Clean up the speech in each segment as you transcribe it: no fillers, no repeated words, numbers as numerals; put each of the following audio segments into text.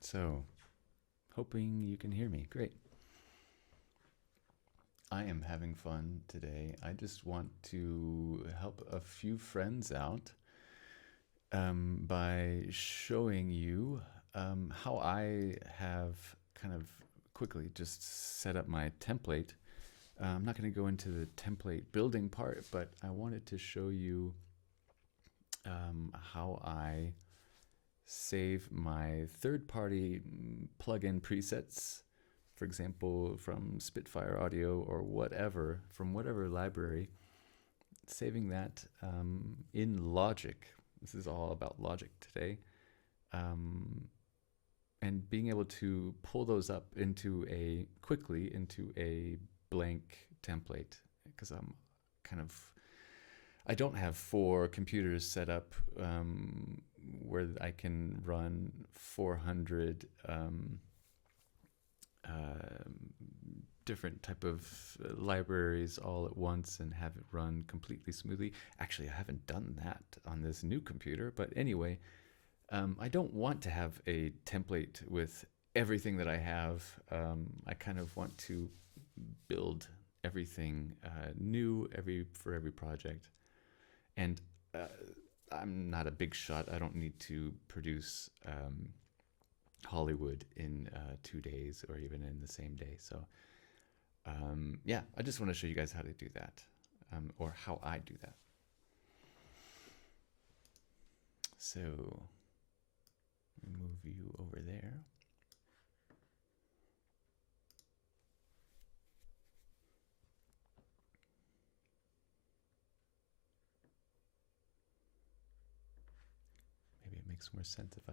So, hoping you can hear me. Great. I am having fun today. I just want to help a few friends out by showing you how I have kind of quickly just set up my template. I'm not going to go into the template building part, but I wanted to show you how I save my third-party plugin presets, for example, from Spitfire Audio or whatever, from whatever library, saving that in Logic. This is all about Logic today. And being able to pull those up quickly into a blank template, because I don't have 4 computers set up where I can run 400 different type of libraries all at once and have it run completely smoothly. Actually, I haven't done that on this new computer, but anyway, I don't want to have a template with everything that I have. I kind of want to build everything new for every project. And I'm not a big shot. I don't need to produce Hollywood in 2 days or even in the same day. So yeah, I just want to show you guys how to do that, or how I do that. So move you over there. Maybe it makes more sense if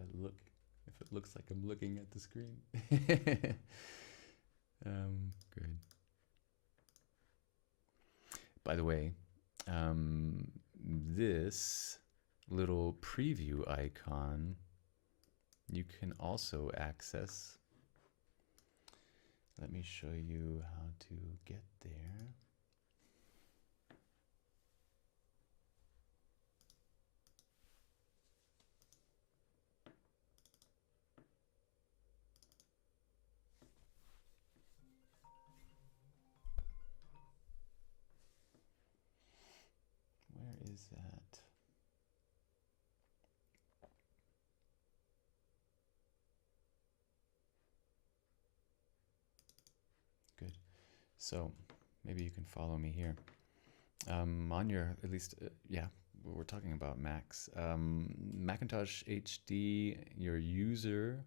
it looks like I'm looking at the screen. Good. By the way, this little preview icon you can also access. Let me show you how to get there. Where is that? Good. So maybe you can follow me here. On your, at least, yeah, we're talking about Macs. Macintosh HD, your user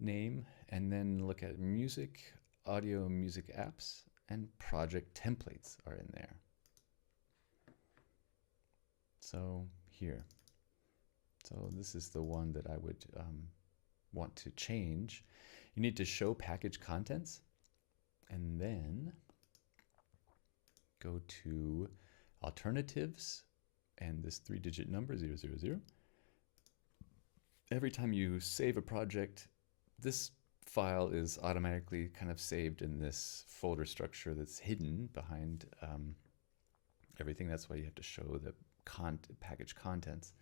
name, and then look at music, audio, music apps, and project templates are in there. So here. So this is the one that I would want to change. You need to show package contents, and then go to alternatives and this 3-digit number 000. Every time you save a project, this file is automatically kind of saved in this folder structure that's hidden behind everything. That's why you have to show the package contents.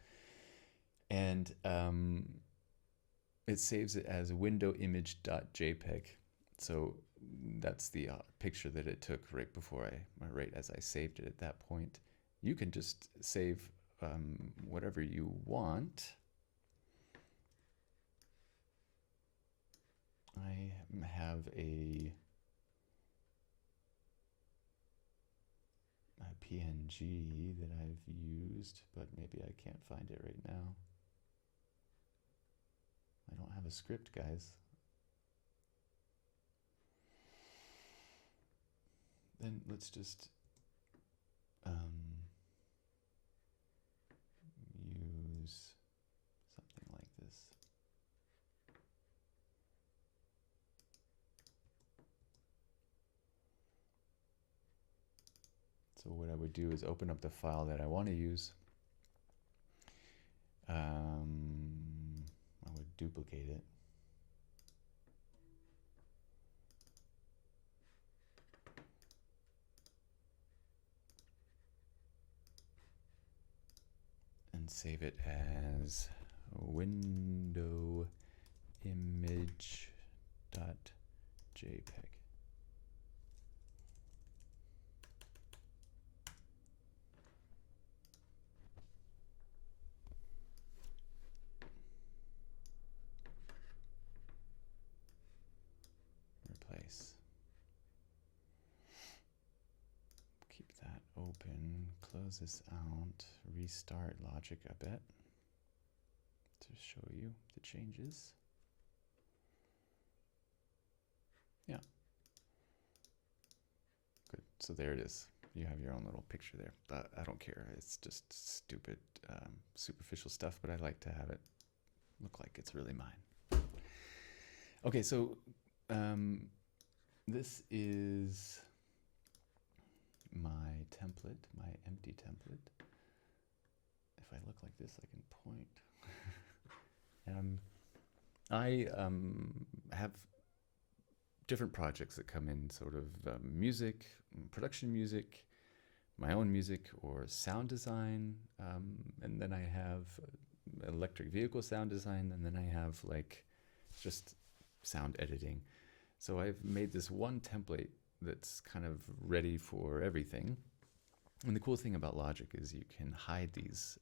And it saves it as window-image.jpg. So that's the picture that it took right as I saved it at that point. You can just save whatever you want. I have a PNG that I've used, but maybe I can't find it right now. I don't have a script, guys. Then let's just use something like this. So what I would do is open up the file that I want to use. I would duplicate it. And save it as window image.jpg. Replace. Keep that open. Close this out. Restart Logic a bit to show you the changes. Yeah. Good. So there it is. You have your own little picture there, but I don't care. It's just stupid, superficial stuff, but I like to have it look like it's really mine. Okay, so this is my template, my empty template. If I look like this, I can point. I have different projects that come in, sort of music, production music, my own music, or sound design, and then I have electric vehicle sound design, and then I have like just sound editing. So I've made this one template that's kind of ready for everything. And the cool thing about Logic is you can hide these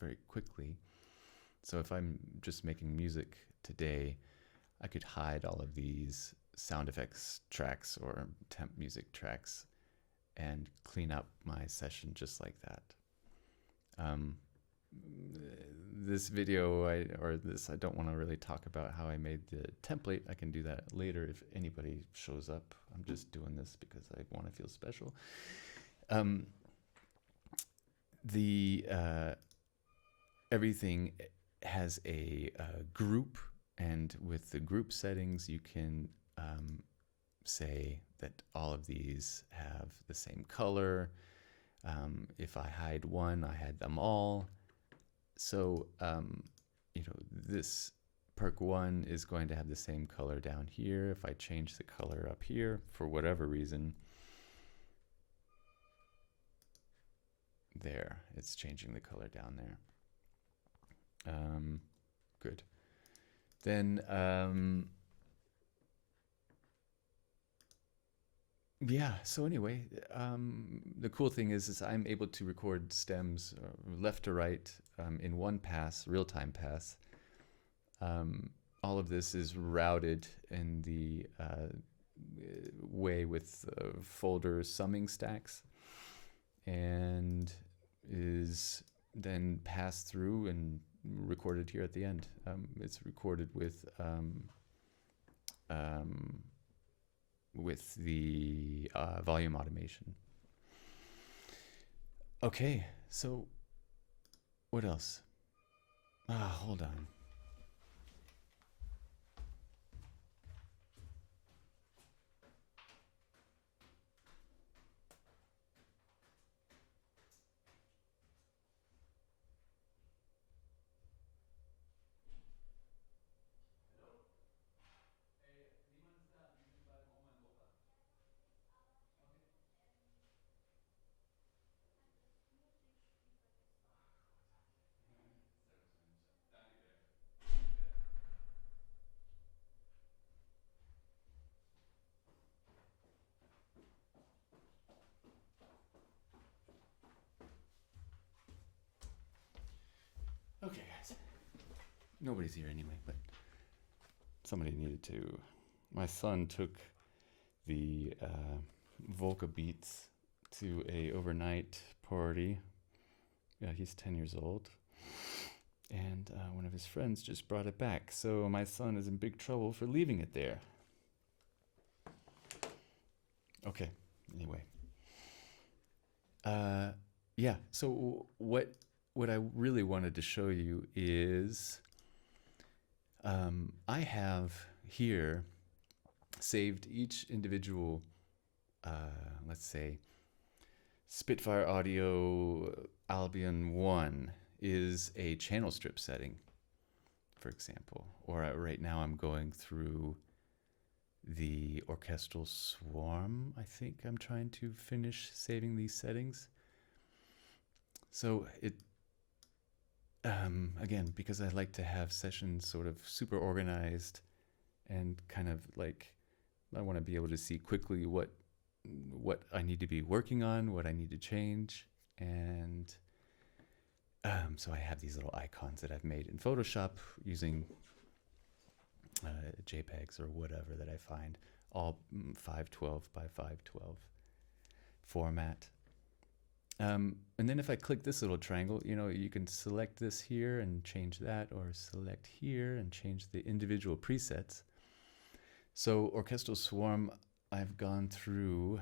very quickly. So if I'm just making music today, I could hide all of these sound effects tracks or temp music tracks and clean up my session just like that. This video, I don't want to really talk about how I made the template. I can do that later if anybody shows up. I'm just doing this because I want to feel special. Everything has a group, and with the group settings, you can say that all of these have the same color. If I hide one, I hide them all. So, this perk 1 is going to have the same color down here. If I change the color up here for whatever reason, there, it's changing the color down there. Good. Then, yeah, so anyway, the cool thing is I'm able to record stems left to right in one pass, real-time pass. All of this is routed in the way with folder summing stacks, and is then passed through and recorded here at the end. It's recorded with the volume automation. Okay, so what else? Hold on. Nobody's here anyway, but somebody needed to. My son took the Volca Beats to a overnight party. Yeah, he's 10 years old. And one of his friends just brought it back. So my son is in big trouble for leaving it there. Okay, anyway. Yeah, so what I really wanted to show you is I have here saved each individual, let's say, Spitfire Audio Albion 1 is a channel strip setting, for example. Or right now I'm going through the Orchestral Swarm. I think I'm trying to finish saving these settings. So it, again, because I like to have sessions sort of super organized and kind of like, I want to be able to see quickly what I need to be working on, what I need to change. And so I have these little icons that I've made in Photoshop using JPEGs or whatever that I find, all 512 by 512 format. And then if I click this little triangle, you can select this here and change that, or select here and change the individual presets. So Orchestral Swarm, I've gone through,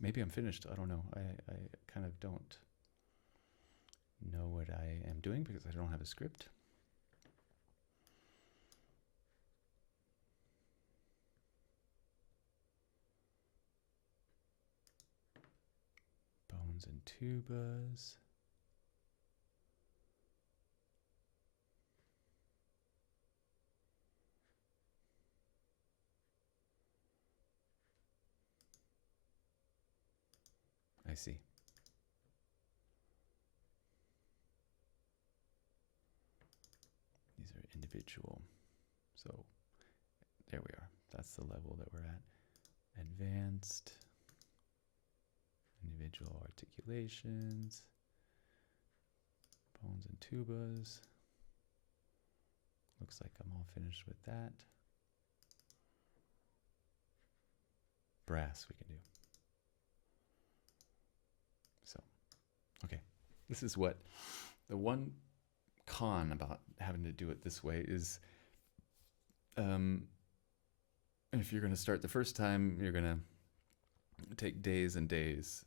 maybe I'm finished, I don't know. I kind of don't know what I am doing because I don't have a script. Bones and tubas. I see. These are individual. So there we are. That's the level that we're at. Advanced. Individual articulations. Bones and tubas. Looks like I'm all finished with that. Brass we can do. So, okay. This is what the one con about having to do it this way is, if you're going to start the first time, you're going to take days and days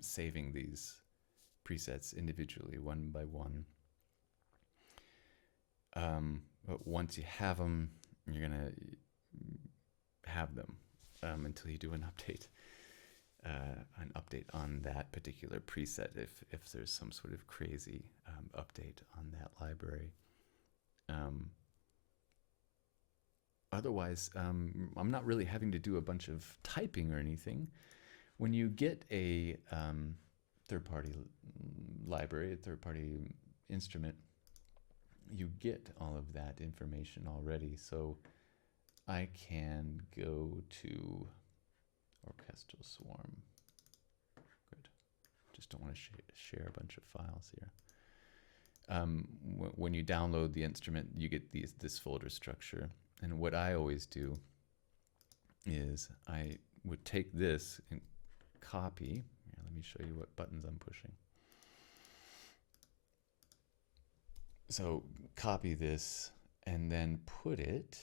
saving these presets individually, one by one. But once you have them, you're going to have them until you do an update. An update on that particular preset if there's some sort of crazy update on that library. Otherwise, I'm not really having to do a bunch of typing or anything. When you get a third-party library, a third-party instrument, you get all of that information already. So I can go to Orchestral Swarm. Good. Just don't want to share a bunch of files here. When you download the instrument, you get this folder structure. And what I always do is I would take this and copy. Here, let me show you what buttons I'm pushing. So copy this and then put it.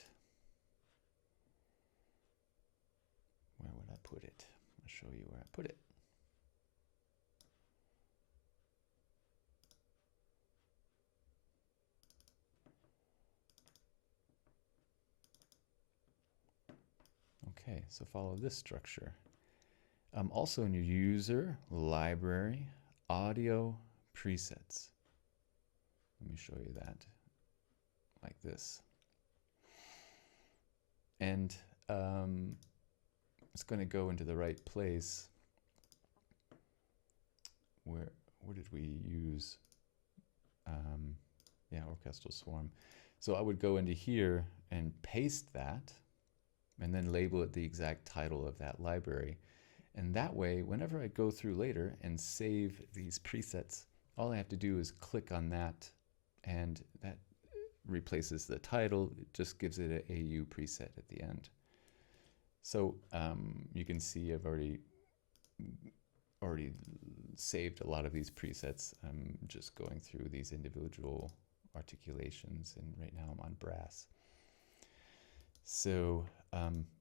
Where would I put it? I'll show you where I put it. Okay, so follow this structure. Also in your user, library, audio, presets. Let me show you that like this. And it's going to go into the right place. Where did we use? Yeah, Orchestral Swarm. So I would go into here and paste that, and then label it the exact title of that library. And that way, whenever I go through later and save these presets, all I have to do is click on that, and that replaces the title. It just gives it an AU preset at the end. So you can see I've already saved a lot of these presets. I'm just going through these individual articulations, and right now I'm on brass. So,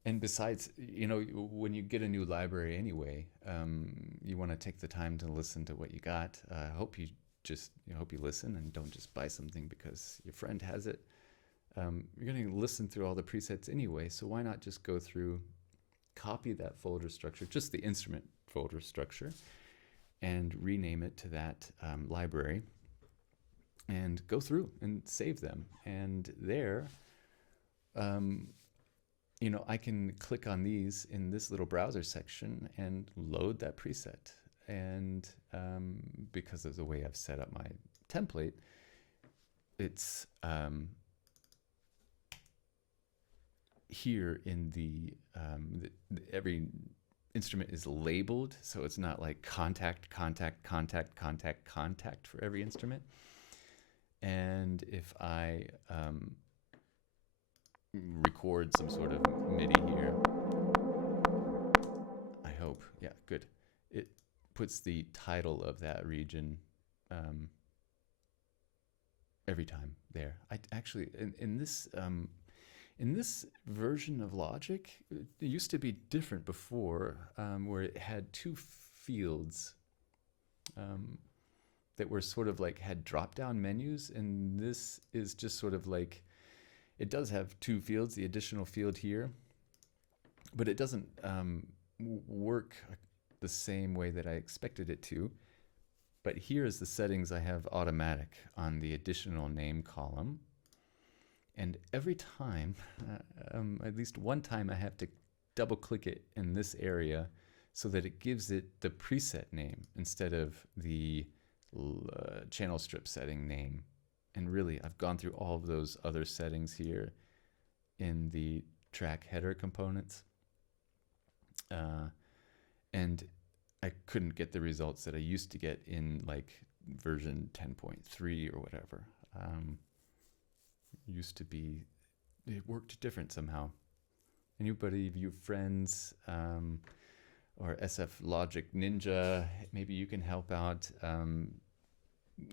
and besides, when you get a new library anyway, you want to take the time to listen to what you got. I hope you listen and don't just buy something because your friend has it. You're going to listen through all the presets anyway, so why not just go through, copy that folder structure, just the instrument folder structure, and rename it to that library, and go through and save them. And there, I can click on these in this little browser section and load that preset. And because of the way I've set up my template, it's here in the every instrument is labeled, so it's not like contact for every instrument. And if I record some sort of MIDI here, I hope, yeah, good. It puts the title of that region every time there. I actually, in this version of Logic, it used to be different before, where it had two fields that were sort of like had drop-down menus, and this is just sort of like, it does have two fields, the additional field here, but it doesn't work the same way that I expected it to. But here is the settings I have automatic on the additional name column. And every time, at least one time, I have to double click it in this area so that it gives it the preset name instead of the channel strip setting name. And really, I've gone through all of those other settings here in the track header components. And I couldn't get the results that I used to get in like version 10.3 or whatever. Used to be, it worked different somehow. Anybody of you friends or SF Logic Ninja, maybe you can help out.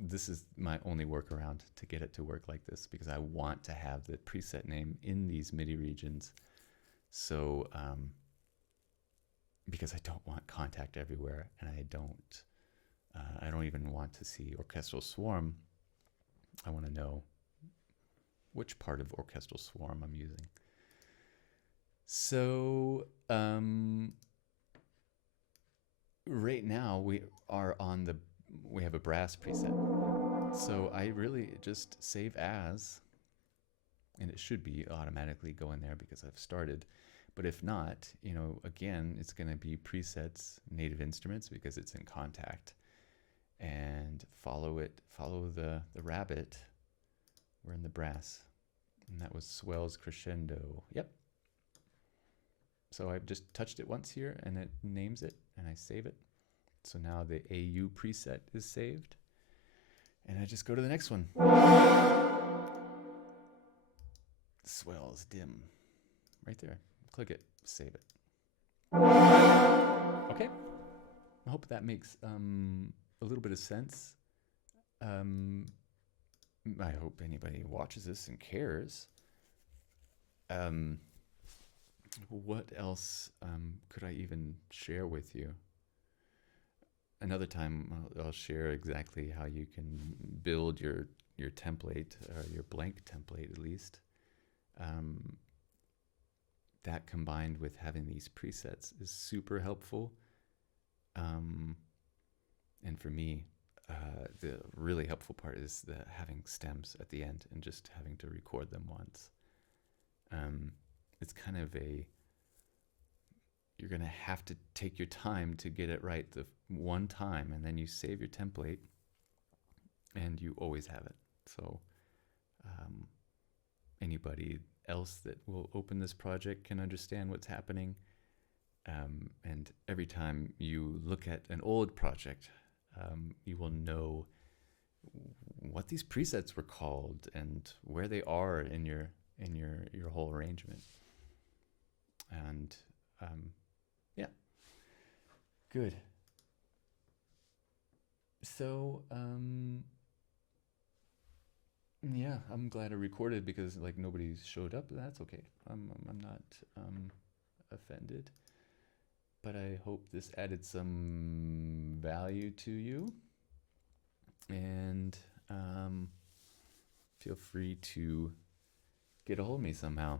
This is my only workaround to get it to work like this, because I want to have the preset name in these MIDI regions. So, because I don't want contact everywhere, and I don't even want to see orchestral swarm. I want to know which part of orchestral swarm I'm using. So right now we have a brass preset. So I really just save as, and it should be automatically go in there because I've started. But if not, again, it's going to be presets, native instruments, because it's in Kontakt, and follow the rabbit. We're in the brass, and that was swells crescendo. Yep. So I've just touched it once here, and it names it, and I save it. So now the AU preset is saved, and I just go to the next one. Swells dim, right there. Click it, save it. Okay. I hope that makes a little bit of sense. I hope anybody watches this and cares. What else could I even share with you? Another time I'll share exactly how you can build your template, or your blank template at least. That combined with having these presets is super helpful. And for me, the really helpful part is having stems at the end and just having to record them once. It's kind of you're going to have to take your time to get it right the one time, and then you save your template and you always have it. So anybody else that will open this project can understand what's happening. And every time you look at an old project, you will know what these presets were called and where they are in your whole arrangement. And yeah, good. So yeah, I'm glad I recorded because like nobody showed up. That's okay. I'm not offended, but I hope this added some value to you. And feel free to get a hold of me somehow.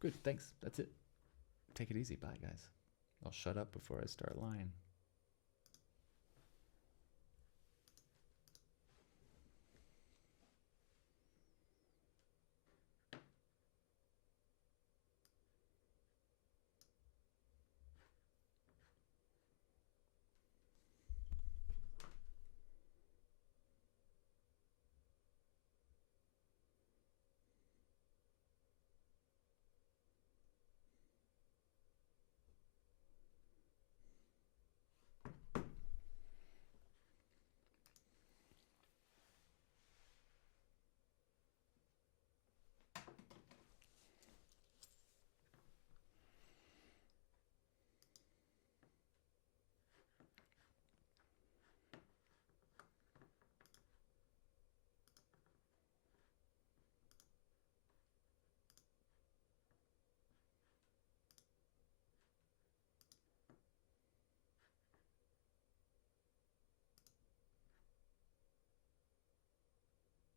Good. Thanks. That's it. Take it easy. Bye, guys. I'll shut up before I start lying.